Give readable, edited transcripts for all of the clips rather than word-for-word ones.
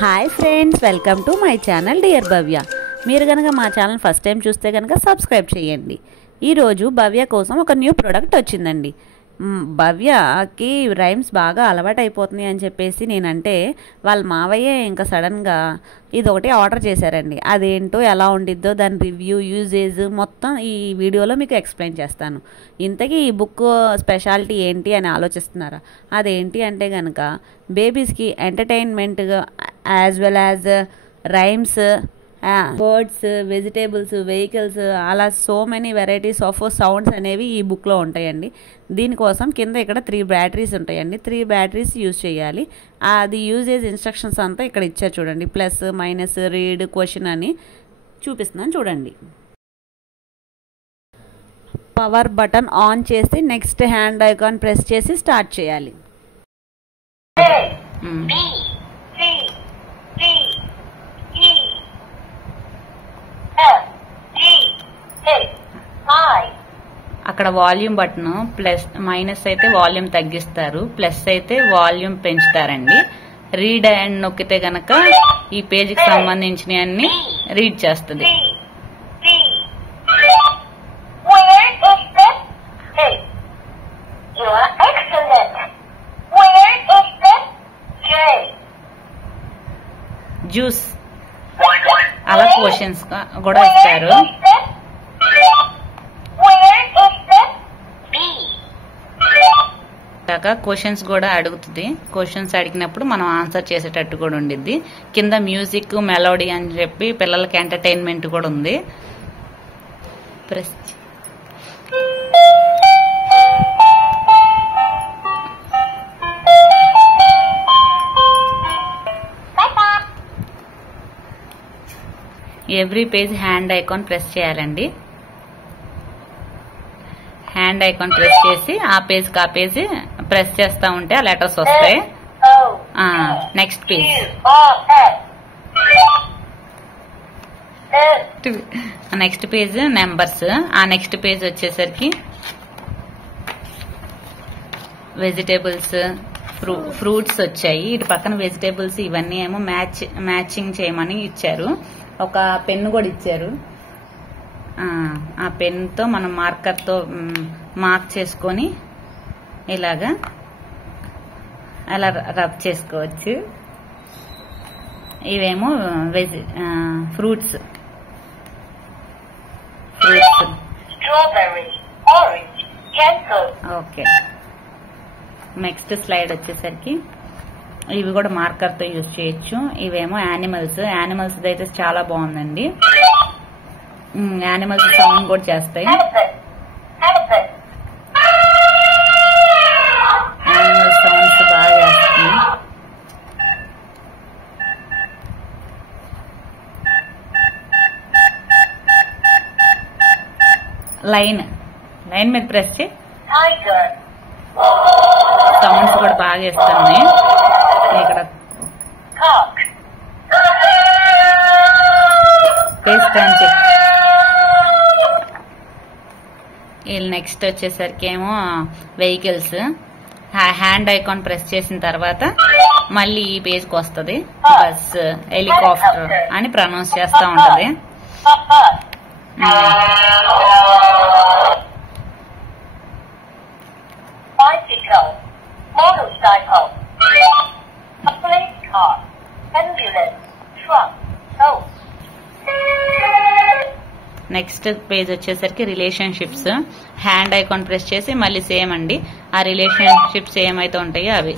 Hi friends, welcome to my channel dear Bhavya. మీరు కనుక మా ఛానల్ ఫస్ట్ టైం చూస్తే కనుక సబ్స్క్రైబ్ చేయండి. ఈరోజు భవ్య కోసం ఒక న్యూ ప్రోడక్ట్ వచ్చిందండి. భవ్యకి రైమ్స్ బాగా అలవాటు అయిపోతుంది అని చెప్పేసి నేనంటే వాళ్ళ మావయ్య ఇంకా సడన్గా ఇది ఒకటి ఆర్డర్ చేశారండి. అదేంటో ఎలా ఉండిద్దో దాని రివ్యూ యూజేజ్ మొత్తం ఈ వీడియోలో మీకు ఎక్స్ప్లెయిన్ చేస్తాను. ఇంతకీ ఈ బుక్ స్పెషాలిటీ ఏంటి అని ఆలోచిస్తున్నారా? అదేంటి అంటే కనుక బేబీస్కి ఎంటర్టైన్మెంట్గా as well as rhymes, birds, vegetables, vehicles, అలా so many varieties of sounds అనేవి ఈ బుక్లో ఉంటాయండి. దీనికోసం కింద ఇక్కడ 3 బ్యాటరీస్ ఉంటాయండి. 3 బ్యాటరీస్ యూజ్ చేయాలి. అది యూజేజ్ ఇన్స్ట్రక్షన్స్ అంతా ఇక్కడ ఇచ్చారు చూడండి. ప్లస్, మైనస్, రీడ్, క్వశ్చన్ అని చూపిస్తున్నాను చూడండి. పవర్ బటన్ ఆన్ చేసి నెక్స్ట్ హ్యాండ్ ఐకాన్ ప్రెస్ చేసి స్టార్ట్ చేయాలి. అక్కడ వాల్యూమ్ బటన్ ప్లస్, మైనస్ అయితే వాల్యూమ్ తగ్గిస్తారు, ప్లస్ అయితే వాల్యూమ్ పెంచుతారండి. రీడ్ అండ్ నొక్కితే గనక ఈ పేజీకి సంబంధించిన అన్ని రీడ్ చేస్తుంది. జ్యూస్ అలా క్వశ్చన్స్ కూడా ఇస్తారు. క్వశ్చన్స్ కూడా అడుగుతుంది. క్వశ్చన్స్ అడిగినప్పుడు మనం ఆన్సర్ చేసేటట్టు కూడా ఉండిద్ది. కింద మ్యూజిక్, మెలోడీ అని చెప్పి పిల్లలకి ఎంటర్టైన్మెంట్ కూడా ఉంది. Press every page hand icon press చేయాలండి. హ్యాండ్ ఐకాన్ ప్రెస్ చేసి ఆ పేజ్ ప్రెస్ చేస్తా ఉంటే ఆ లెటర్స్ వస్తాయి. Next page, next page numbers. ఆ నెక్స్ట్ పేజ్ వచ్చేసరికి వెజిటేబుల్స్, ఫ్రూట్స్ వచ్చాయి. ఇటు పక్కన వెజిటేబుల్స్ ఇవన్నీ ఏమో మ్యాచింగ్ చేయమని ఇచ్చారు. ఒక పెన్ను కూడా ఇచ్చారు. ఆ పెన్తో మనం మార్కర్తో మార్క్ చేసుకొని ఇలాగా అలా రబ్ చేసుకోవచ్చు. ఇవేమో ఫ్రూట్స్. ఓకే, నెక్స్ట్ స్లైడ్ వచ్చేసరికి ఇవి కూడా మార్కర్తో యూజ్ చేయొచ్చు. ఇవేమో యానిమల్స్. యానిమల్స్ అయితే చాలా బాగుందండి. యానిమల్స్ సౌండ్ కూడా చేస్తాయి. యానిమల్స్ సౌండ్స్ బాగా చేస్తాయి. లైన్ మీద ప్రెస్ చేయి. సౌండ్స్ కూడా బాగా చేస్తున్నాయి. ఇక్కడ పేస్ట్ అని చెప్పి నెక్స్ట్ వచ్చేసరికి ఏమో వెహికల్స్. హ్యాండ్ ఐకాన్ ప్రెస్ చేసిన తర్వాత మళ్ళీ ఈ పేజ్కి వస్తుంది. బస్, హెలికాప్టర్ అని ప్రొనౌన్స్ చేస్తా ఉంటది. నెక్స్ట్ పేజ్ వచ్చేసరికి రిలేషన్షిప్స్. హ్యాండ్ ఐకాన్ ప్రెస్ చేసి మళ్ళీ సేమ్ అండి. ఆ రిలేషన్షిప్స్ ఏమైతే ఉంటాయో అవి.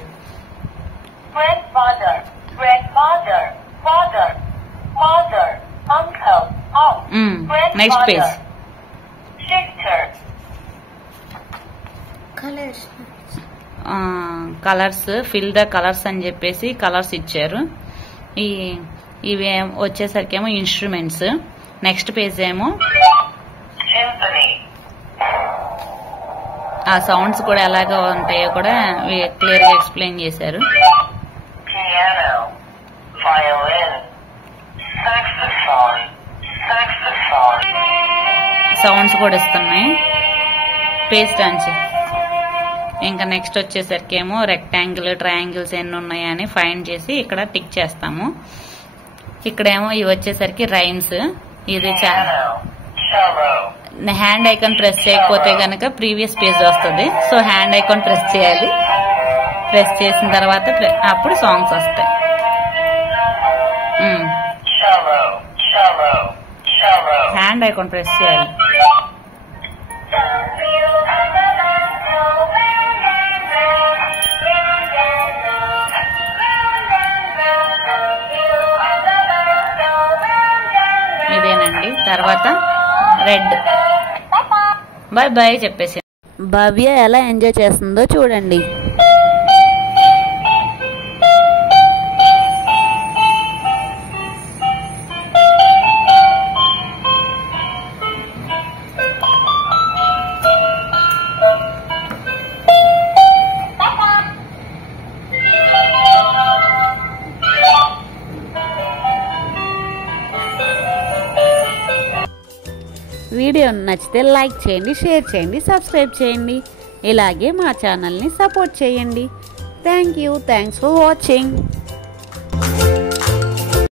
Next page colours. Fill the colours అని చెప్పేసి కలర్స్ ఇచ్చారు. ఇవి వచ్చేసరికి ఏమో ఇన్స్ట్రుమెంట్స్. నెక్స్ట్ పేజ్ ఏమో ఆ సౌండ్స్ కూడా ఎలాగా ఉంటాయో కూడా క్లియర్ గా ఎక్స్ప్లెయిన్ చేశారు. సౌండ్స్ కూడా ఇస్తున్నాయి. పేజ్ టర్న్ ఇంకా నెక్స్ట్ వచ్చేసరికి ఏమో రెక్టాంగిల్, ట్రయాంగిల్స్ ఎన్ని ఉన్నాయని ఫైండ్ చేసి ఇక్కడ టిక్ చేస్తాము. ఇక్కడేమో ఇవి వచ్చేసరికి రైమ్స్. ఇది హ్యాండ్ ఐకాన్ ప్రెస్ చేయకపోతే కనుక ప్రీవియస్ పేజ్ వస్తుంది. సో హ్యాండ్ ఐకాన్ ప్రెస్ చేయాలి. ప్రెస్ చేసిన తర్వాత అప్పుడు సాంగ్స్ వస్తాయి. హ్యాండ్ ఐకాన్ ప్రెస్ చేయాలి. ఇదేనండి. తర్వాత రెడ్. బాయ్ బాయ్ చెప్పేసి భవ్య ఎలా ఎంజాయ్ చేస్తుందో చూడండి. వీడియో నచ్చితే లైక్ చేయండి, షేర్ చేయండి, సబ్స్క్రైబ్ చేయండి. ఇలాగే మా ఛానల్ని సపోర్ట్ చేయండి. Thanks for watching.